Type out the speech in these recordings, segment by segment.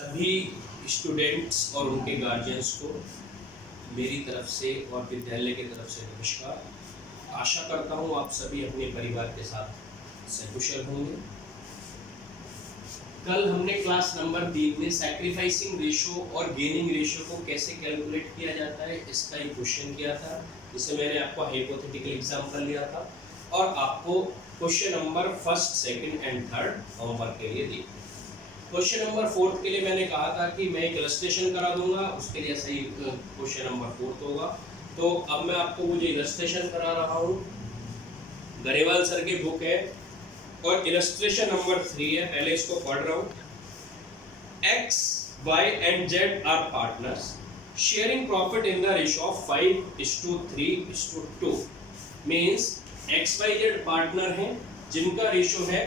सभी स्टूडेंट्स और उनके गार्जियंस को मेरी तरफ से और विद्यालय की तरफ से नमस्कार। आशा करता हूँ आप सभी अपने परिवार के साथ सकुशल होंगे। कल हमने क्लास नंबर 3 में सैक्रिफाइसिंग रेशो और गेनिंग रेशो को कैसे कैलकुलेट किया जाता है इसका एक क्वेश्चन किया था, जिसे मैंने आपको हाइपोथेटिकल एग्जांपल लिया था और आपको question number first, second and third homework के लिए दी। क्वेश्चन नंबर 4 के लिए मैंने कहा था कि मैं एक इलस्ट्रेशन करा दूंगा, उसके लिए सही क्वेश्चन नंबर 4 होगा। तो अब मैं आपको वो जो इलस्ट्रेशन करा रहा हूँ गरेवाल सर की बुक है और इलस्ट्रेशन नंबर 3 है। पहले इसको पढ़ रहा हूँ। X, Y and Z are partners sharing profit in the ratio of 5:3:2 means X, Y, Z partner हैं जिनका रेशो है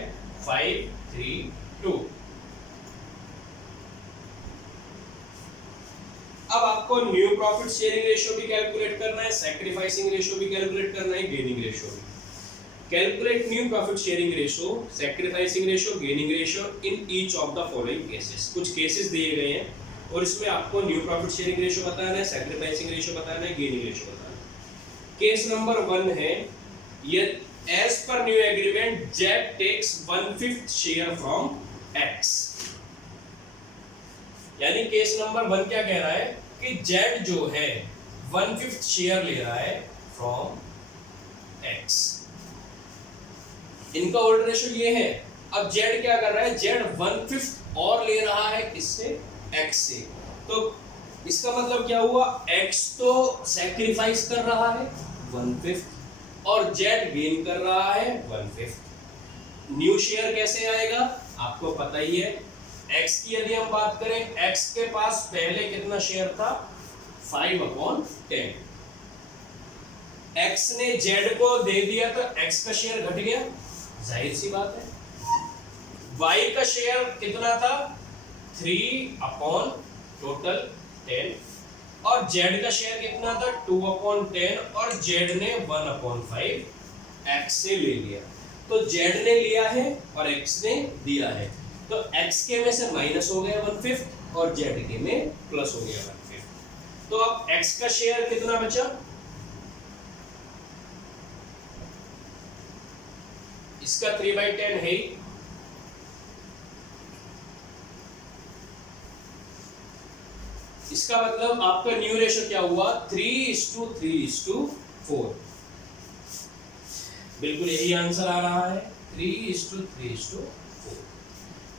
5:3:2। अब आपको न्यू प्रॉफिट शेयरिंग रेशियो भी कैलकुलेट करना है, सैक्रिफाइसिंग रेशियो भी कैलकुलेट करना है, गेनिंग रेशियो भी। Calculate new profit sharing ratio, sacrificing ratio, gaining ratio in each of the following cases. कुछ केसेस दिए गए हैं और इसमें आपको न्यू प्रॉफिट शेयरिंग रेशियो बताना है, सैक्रिफाइसिंग रेशियो बताना है, गेनिंग रेशियो बताना है। केस नंबर 1 है, ये as per new agreement Z takes 1/5 share from X। यानी केस नंबर 1 क्या कह रहा है कि Z जो है 1/5 शेयर ले रहा है फ्रॉम X। इनका ओल्ड रेशियो ये है। अब Z क्या कर रहा है, Z 1/5 और ले रहा है किससे, X से। तो इसका मतलब क्या हुआ, X तो सैक्रिफाइस कर रहा है 1/5 और Z गेन कर रहा है 1/5। न्यू शेयर कैसे आएगा आपको पता ही है। X की यदि हम बात करें, X के पास पहले कितना शेयर था 5/10। X ने Z को दे दिया तो X का शेयर घट गया, जाहिर सी बात है। Y का शेयर कितना था 3/10 और Z का शेयर कितना था 2/10 और Z ने 1/5 X से ले लिया। तो Z ने लिया है और X ने दिया है, तो X के में से माइनस हो गया 1/5 और Z के में प्लस हो गया 1/5। तो अब X का शेयर कितना बचा, इसका 3/10 है। इसका मतलब आपका न्यू रेशियो क्या हुआ 3:3:4। बिल्कुल यही आंसर आ रहा है 3:3:4।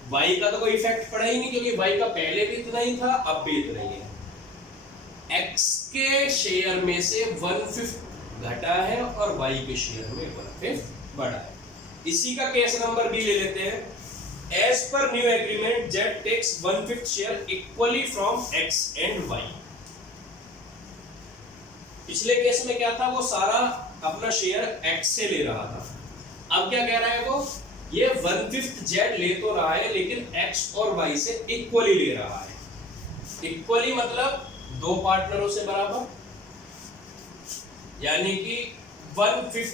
Y का तो कोई इफेक्ट पड़ा ही नहीं क्योंकि Y का पहले भी इतना ही था, अब भी इतना ही है। X के शेयर में से 1/5 घटा है और Y के शेयर में 1/5 बढ़ा है। इसी का केस नंबर B ले लेते हैं। As per new agreement, Z takes 1/5 share equally from X and Y। पिछले केस में क्या था, वो सारा अपना शेयर X से ले रहा था। अब क्या कह रहा है वो, ये 1/5 Z ले तो रहा है लेकिन X और Y से इक्वली ले रहा है। इक्वली मतलब दो पार्टनरों से बराबर, यानी कि 1/5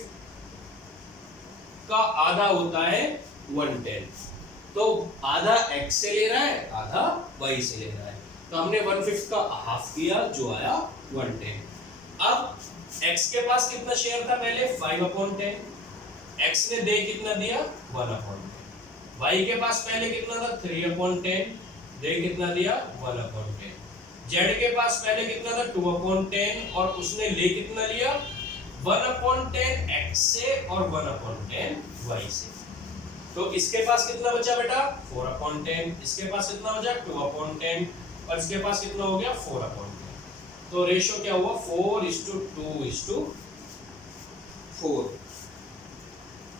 का आधा होता है 1/10। तो आधा X से ले रहा है, आधा Y से ले रहा है, तो हमने 1/5 का हाफ किया जो आया 1/10। अब X के पास कितना शेयर था पहले 5/10, X ने दे कितना दिया 1/10। Y के पास पहले कितना था 3/10, दे कितना दिया 1/10। Z के पास पहले कितना था 2/10 और उसने ले कितना लिया 1/10 X से और 1/10 Y से। तो इसके पास कितना बचा बेटा 4/10, इसके पास कितना बचा 2/10 और इसके पास कितना हो गया 4/10। तो रेशियो क्या हुआ 4:2:4।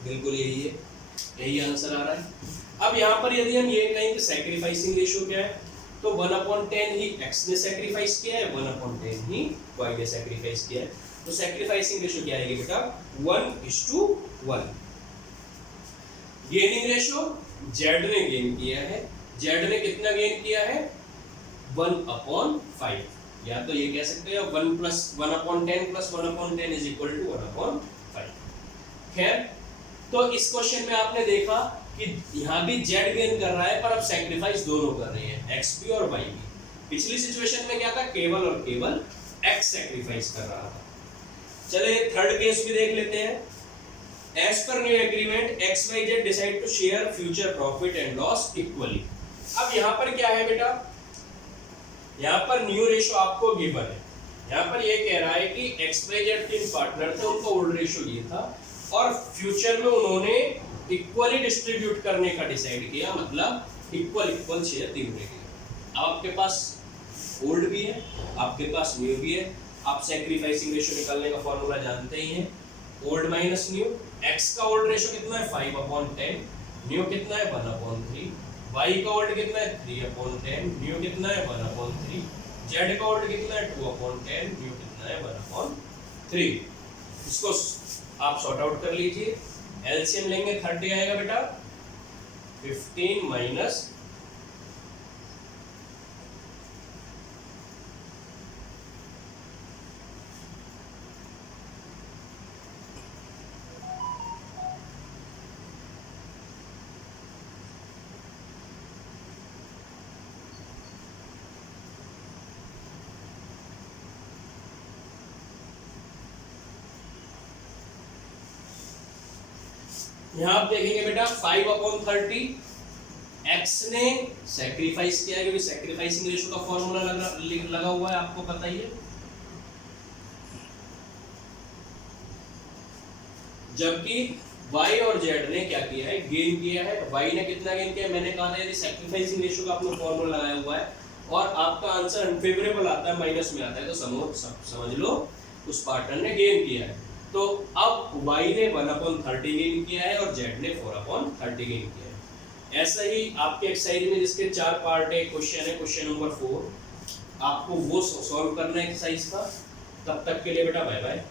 बिल्कुल यही है, यही आंसर आ रहा है। अब यहाँ पर यदि हम ये कहें कि सैक्रिफाइसिंग रेशियो क्या है, तो 1/10 ही X ने सैक्रिफाइस किया है, 1/10 ही Y ने सैक्रिफाइस किया है। तो सैक्रिफाइसिंग रेशियो क्या आएगी बेटा 1:1। गेनिंग रेशियो, Z ने गेन किया है, Z ने कितना गेन किया है 1/5, या तो ये कह सकते हैं 1 + 1/10 + 1/10 = 1/5। खैर, तो इस क्वेश्चन में आपने देखा कि यहाँ भी जेड गेन कर रहा है, पर अब सैक्रिफाइस दोनों कर रहे हैं, एक्स भी और वाई भी। पिछली सिचुएशन में क्या था, केवल और केवल एक्स सैक्रिफाइस कर रहा था। चले थर्ड केस भी देख लेते हैं। As per new agreement, XYZ decide to share future profit and loss equally. अब यहाँ पर क्या है बेटा, यहाँ पर न्यू रेशो आपको गिवन है। यहाँ पर ये कह रहा है कि XYZ तीन पार्टनर थे, उनका ओल्ड रेशो ये था और फ्यूचर में उन्होंने इक्वली डिस्ट्रीब्यूट करने का डिसाइड किया, मतलब इक्वल शेयर तीनों के। अब आपके पास ओल्ड भी है, आपके पास न्यू भी है। आप सैक्रिफाइसिंग रेशो निकालने का फॉर्मूला जानते ही हैं, ओल्ड माइनस न्यू। x का ओल्ड रेशो कितना है 5/10, न्यू कितना है 1/3, y का ओल्ड कितना है 3/10, न्यू कितना है 1/3, z का ओल्ड कितना है 2/10, न्यू कितना है 1/3। इसको आप सॉर्ट आउट कर लीजिए। एलसीएम लेंगे 30 आएगा बेटा, 15 माइनस यहाँ आप देखेंगे बेटा 5/30, x ने सैक्रिफाइस किया है क्योंकि सैक्रिफाइसिंग रेशो का फॉर्मूला लगा हुआ है, आपको पता ही है। जबकि y और z ने क्या किया है, गेन किया है। y ने कितना गेन किया, मैंने कहा था यदि सैक्रिफाइसिंग रेशो का आपने फॉर्मूला लगाया हुआ है और आपका आंसर अनफेवरेबल आता है, माइनस में आता है, तो समझ लो उस पार्टनर ने गेन किया है। तो अब y ने 1/30 गेन किया है और z ने 4/30 गेन किया है। ऐसा ही आपके एक्सरसाइज में जिसके 4 पार्ट है, क्वेश्चन है क्वेश्चन नंबर 4, आपको वो सॉल्व करना है एक्सरसाइज का। तब तक के लिए बेटा बाय बाय।